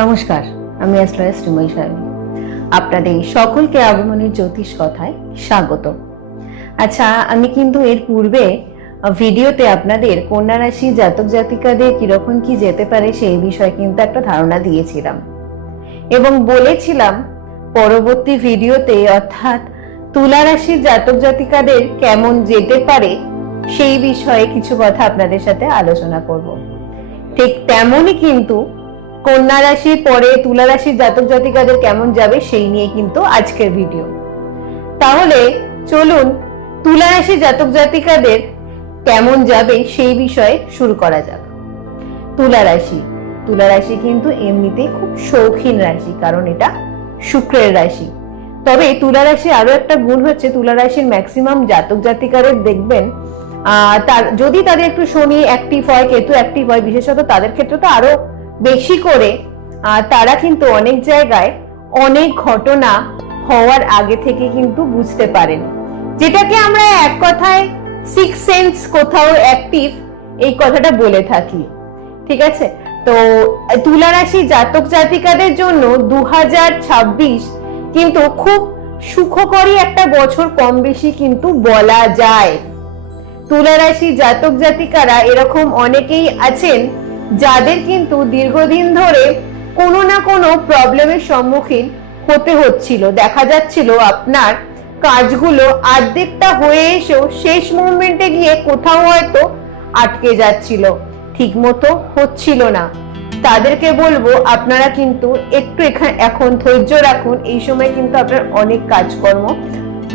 নমস্কার, আমি অ্যাস্ট্রোলজার শ্রীময়ী সায়নী। আপনাদের সকলকে আগমনের জ্যোতিষ কথায় স্বাগত। আচ্ছা, আমি কিন্তু এর পূর্বে ভিডিওতে আপনাদের কন্যা রাশি জাতক জাতিকাদের কিরকম কি যেতে পারে সেই বিষয়ে কিন্তু একটা ধারণা দিয়েছিলাম এবং বলেছিলাম পরবর্তী ভিডিওতে অর্থাৎ তুলা রাশির জাতক জাতিকাদের কেমন যেতে পারে সেই বিষয়ে কিছু কথা আপনাদের সাথে আলোচনা করব। ঠিক তেমনই কিন্তু কন্যা রাশির পরে তুলা রাশির জাতক জাতিকাদের কেমন যাবে সেই নিয়ে কিন্তু আজকের ভিডিও। তাহলে চলুন তুলা রাশির জাতক জাতিকাদের কেমন যাবে সেই বিষয়ে শুরু করা যাক। তুলা রাশি কিন্তু এমনিতেই খুব শৌখিন রাশি, কারণ এটা শুক্রের রাশি। তবে তুলা রাশি আরো একটা গুণ হচ্ছে, তুলা রাশির ম্যাক্সিমাম জাতক জাতিকাদের দেখবেন যদি তাদের একটু শনি অ্যাক্টিভ হয়, কেতু অ্যাক্টিভ হয়, বিশেষত তাদের ক্ষেত্রে তো আরো বেশি করে তারা কিন্তু অনেক জায়গায় অনেক ঘটনা হওয়ার আগে থেকে কিন্তু বুঝতে পারেন, যেটাকে আমরা এক কথায় সিক্স সেন্স কোথাও অ্যাক্টিভ এই কথাটা বলে থাকি। ঠিক আছে, তো তুলা রাশি জাতক জাতিকাদের জন্য 2026 কিন্তু খুব সুখকরী একটা বছর কম বেশি কিন্তু বলা যায়। তুলা রাশি জাতক জাতিকারা এরকম অনেকেই আছেন যাদের কিন্তু দীর্ঘদিন ধরে কোনো না কোনো প্রবলেমের সম্মুখীন হতে হচ্ছিল। দেখা যাচ্ছিল আপনার কাজগুলো অর্ধেকটা হয়ে এসেও শেষ মোমেন্টে গিয়ে কোথাও হয়তো আটকে যাচ্ছিল, ঠিক মতো হচ্ছিল না। তাদেরকে বলবো আপনারা কিন্তু একটু এখন ধৈর্য রাখুন। এই সময় কিন্তু আপনার অনেক কাজকর্ম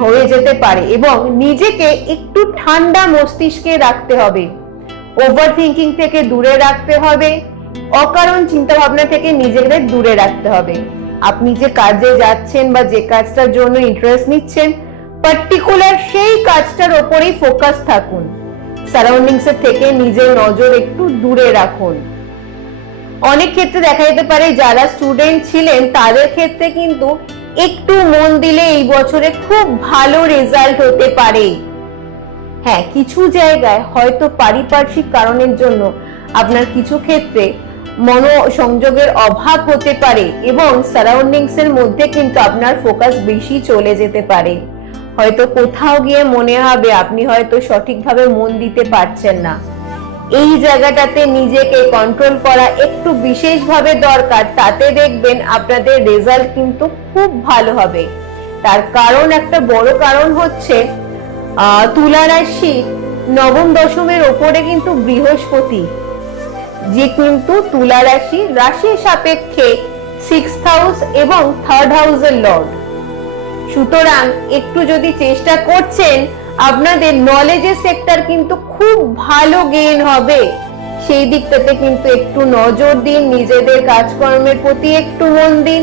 হয়ে যেতে পারে এবং নিজেকে একটু ঠান্ডা মস্তিষ্কে রাখতে হবে। ওভার থিঙ্কিং থেকে দূরে রাখতে হবে, অকারণ চিন্তা ভাবনা থেকে নিজেকে দূরে রাখতে হবে। আপনি যে কাজে যাচ্ছেন বা যে কাজটার জন্য ইন্টারেস্ট নিচ্ছেন, পার্টিকুলার সেই কাজটার উপরেই ফোকাস থাকুন। সারাউন্ডিংস এর থেকে নিজের নজর একটু দূরে রাখুন। অনেক ক্ষেত্রে দেখা যেতে পারে যারা স্টুডেন্ট ছিলেন তাদের ক্ষেত্রে কিন্তু একটু মন দিলে এই বছরে খুব ভালো রেজাল্ট হতে পারে। হ্যাঁ, কিছু জায়গায় হয়তো পারিপার্শ্বিক কারণের জন্য আপনার কিছু ক্ষেত্রে মনোসংযোগের অভাব হতে পারে এবং সারাউন্ডিংস এর মধ্যে কিন্তু আপনার ফোকাস বেশি চলে যেতে পারে। হয়তো কোথাও গিয়ে মনে হবে আপনি হয়তো সঠিকভাবে মন দিতে পারছেন না। এই জায়গাটাতে নিজেকে কন্ট্রোল করা একটু বিশেষভাবে দরকার, তাতে দেখবেন আপনাদের রেজাল্ট কিন্তু খুব ভালো হবে। তার কারণ, একটা বড় কারণ হচ্ছে তুলা রাশি নবম দশমের ওপরে কিন্তু বৃহস্পতি, যে কিন্তু তুলা রাশির সাপেক্ষে 6th হাউস এবং 3rd হাউসের লর্ড। সুতরাং একটু যদি চেষ্টা করছেন, আপনাদের নলেজের সেক্টর কিন্তু খুব ভালো গেইন হবে। সেই দিকটাতে কিন্তু একটু নজর দিন, নিজেদের কাজকর্মের প্রতি একটু মন দিন।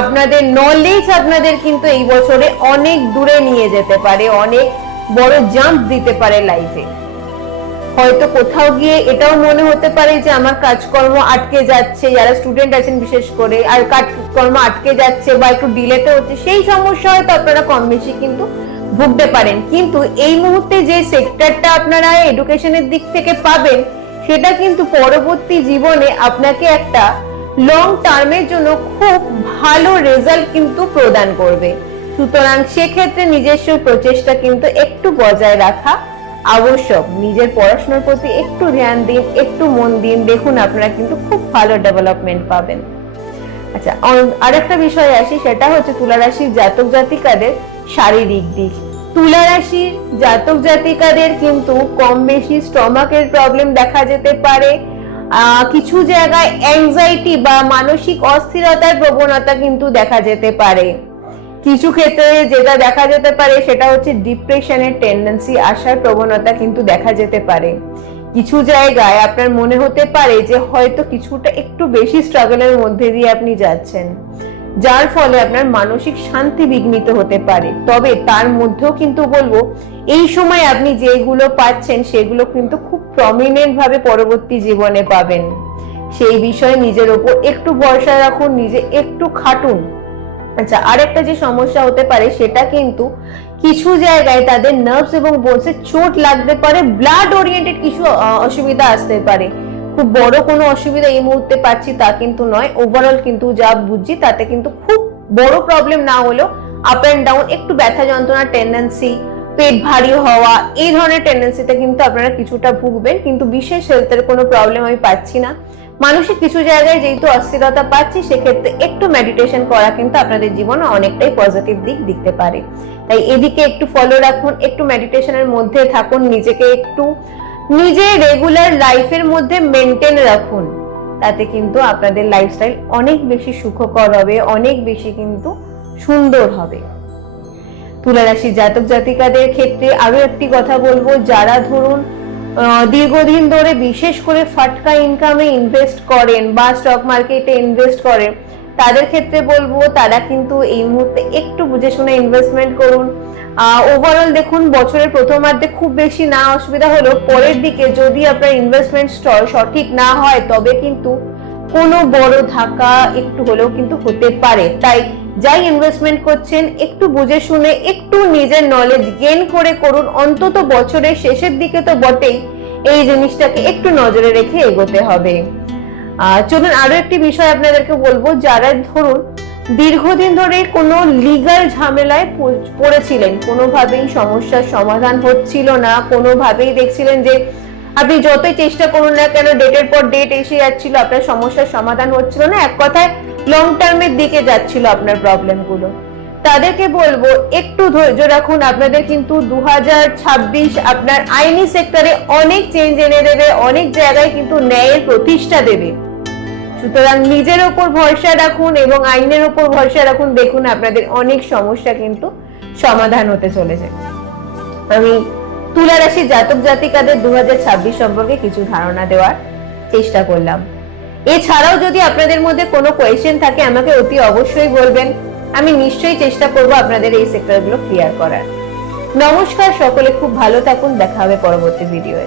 আপনাদের নলেজ আপনাদের কিন্তু এই বছরে অনেক দূরে নিয়ে যেতে পারে, অনেক বড় জাম্প দিতে পারে লাইফে। হয়তো কোথাও গিয়ে এটাও মনে হতে পারে যে আমার কাজকর্ম আটকে যাচ্ছে, যারা স্টুডেন্ট আছেন বিশেষ করে, আর কাজকর্ম আটকে যাচ্ছে বা একটু ডিলেতে হচ্ছে, সেই সমস্যা হয়তো আপনারা কম বেশি কিন্তু ভুগতে পারেন। কিন্তু এই মুহূর্তে যে সেক্টরটা আপনারা এডুকেশনের দিক থেকে পাবেন, সেটা কিন্তু পরবর্তী জীবনে আপনাকে একটা লং টার্মের জন্য খুব ভালো রেজাল্ট কিন্তু প্রদান করবে। সুতরাং সেক্ষেত্রে নিজস্ব প্রচেষ্টা কিন্তু একটু বজায় রাখা আবশ্যক। নিজের পড়াশোনার প্রতি একটু ধ্যান দিন, একটু মন দিন, দেখুন আপনারা কিন্তু খুব ভালো ডেভেলপমেন্ট পাবেন। আচ্ছা, আরেকটা বিষয় আসি, সেটা হচ্ছে তুলা রাশির জাতক জাতিকাদের শারীরিক দিক। তুলা রাশির জাতক জাতিকাদের কিন্তু কম বেশি স্টমাকের প্রবলেম দেখা যেতে পারে। কিছু জায়গায় অ্যাংজাইটি বা মানসিক অস্থিরতার প্রবণতা কিন্তু দেখা যেতে পারে। কিছু ক্ষেত্রে যেটা দেখা যেতে পারে সেটা হচ্ছে ডিপ্রেশনের টেন্ডেন্সি আসার প্রবণতা কিন্তু দেখা যেতে পারে। কিছু জায়গায় আপনার মনে হতে পারে যে হয়তো কিছুটা একটু বেশি স্ট্রাগলের মধ্যে দিয়ে আপনি যাচ্ছেন, যার ফলে আপনার মানসিক শান্তি বিঘ্নিত হতে পারে। তবে তার মধ্যেও কিন্তু বলবো, এই সময় আপনি যেগুলো পাচ্ছেন সেগুলো কিন্তু খুব প্রমিনেন্ট ভাবে পরবর্তী জীবনে পাবেন। সেই বিষয়ে নিজের ওপর একটু ভরসা রাখুন, নিজে একটু খাটুন। আচ্ছা, আরেকটা যে সমস্যা হতে পারে সেটা কিন্তু কিছু জায়গায় তাদের নার্ভস এবং বোনসে চোট লাগতে পারে, ব্লাড ওরিয়েন্টেড কিছু অসুবিধা আসতে পারে। খুব বড় কোনো অসুবিধা এই মুহূর্তে পাচ্ছি তা কিন্তু নয়, ওভারঅল কিন্তু যা বুঝছি তাতে কিন্তু খুব বড় প্রবলেম না হলেও আপ এন্ড ডাউন একটু ব্যথা যন্ত্রণার টেন্ডেন্সি, পেট ভারী হওয়া, এই ধরনের টেন্ডেন্সিতে কিন্তু আপনারা কিছুটা ভুগবেন, কিন্তু বিশেষ হেলথের কোনো প্রবলেম আমি পাচ্ছি না। মানসিক কিছু জায়গায় যেহেতু অস্থিরতা পাচ্ছি, সেক্ষেত্রে একটু মেডিটেশন করা কিন্তু আপনাদের জীবনে অনেকটাই পজিটিভ দিক দিতে পারে। তাই এদিকে একটু ফলো রাখুন, একটু মেডিটেশনের মধ্যে থাকুন, নিজেকে একটু নিজের রেগুলার লাইফের মধ্যে মেনটেন রাখুন, তাতে কিন্তু আপনাদের লাইফস্টাইল অনেক বেশি সুখকর হবে, অনেক বেশি কিন্তু সুন্দর হবে। তুলা রাশি জাতক জাতিকাদের ক্ষেত্রে আরো একটি কথা বলবো, যারা ধরুন দীর্ঘদিন ধরে বিশেষ করে ফাটকা ইনকামে ইনভেস্ট করেন বা স্টক মার্কেটে ইনভেস্ট করেন, তাদের ক্ষেত্রে বলবো তারা কিন্তু এই মুহূর্তে একটু বুঝে শুনে ইনভেস্টমেন্ট করুন। ওভারঅল দেখুন, বছরের প্রথমার্ধে খুব বেশি না অসুবিধা হলেও পরের দিকে যদি আপনার ইনভেস্টমেন্ট সঠিক না হয়, তবে কিন্তু কোনো বড় ধাক্কা একটু হলেও কিন্তু হতে পারে। তাই যাই ইনভেস্টমেন্ট করছেন একটু বুঝে শুনে, একটু নিজের নলেজ গেইন করে করুন, অন্তত বছরের শেষের দিকে তো বটেই, এই জিনিসটাকে একটু নজরে রেখে এগোতে হবে। চলুন আরো একটি বিষয় আপনাদেরকে বলবো, যারা ধরুন দীর্ঘদিন ধরে কোনো লিগ্যাল ঝামেলায় পড়েছিলেন, কোনোভাবেই সমস্যার সমাধান হচ্ছিল না, কোনোভাবেই দেখছিলেন যে আপনি যতই চেষ্টা করুন না কেন ডেটের পর ডেট এসে যাচ্ছিল, আপনার সমস্যার সমাধান হচ্ছিল না, এক কথায় লং টার্মের দিকে যাচ্ছিল আপনার প্রবলেম গুলো, তাদেরকে বলবো একটু ধৈর্য রাখুন। আপনাদের কিন্তু 2026 আপনার আইনি সেক্টরে অনেক চেঞ্জ এনে দেবে, অনেক জায়গায় কিন্তু ন্যায়ের প্রতিষ্ঠা দেবে। সুতরাং নিজের উপর ভরসা রাখুন এবং আইনের উপর ভরসা রাখুন, দেখুন আপনাদের অনেক সমস্যা কিন্তু সমাধান হতে চলেছে। আমি তুলা রাশি জাতক জাতিকাদের 2026 সম্পর্কে কিছু ধারণা দেওয়ার চেষ্টা করলাম। এছাড়াও যদি আপনাদের মধ্যে কোনো কোয়েশ্চেন থাকে আমাকে অতি অবশ্যই বলবেন, আমি নিশ্চয়ই চেষ্টা করব আপনাদের এই সেক্টরগুলো ক্লিয়ার করার। নমস্কার, সকলে খুব ভালো থাকুন, দেখা হবে পরবর্তী ভিডিওয়ে।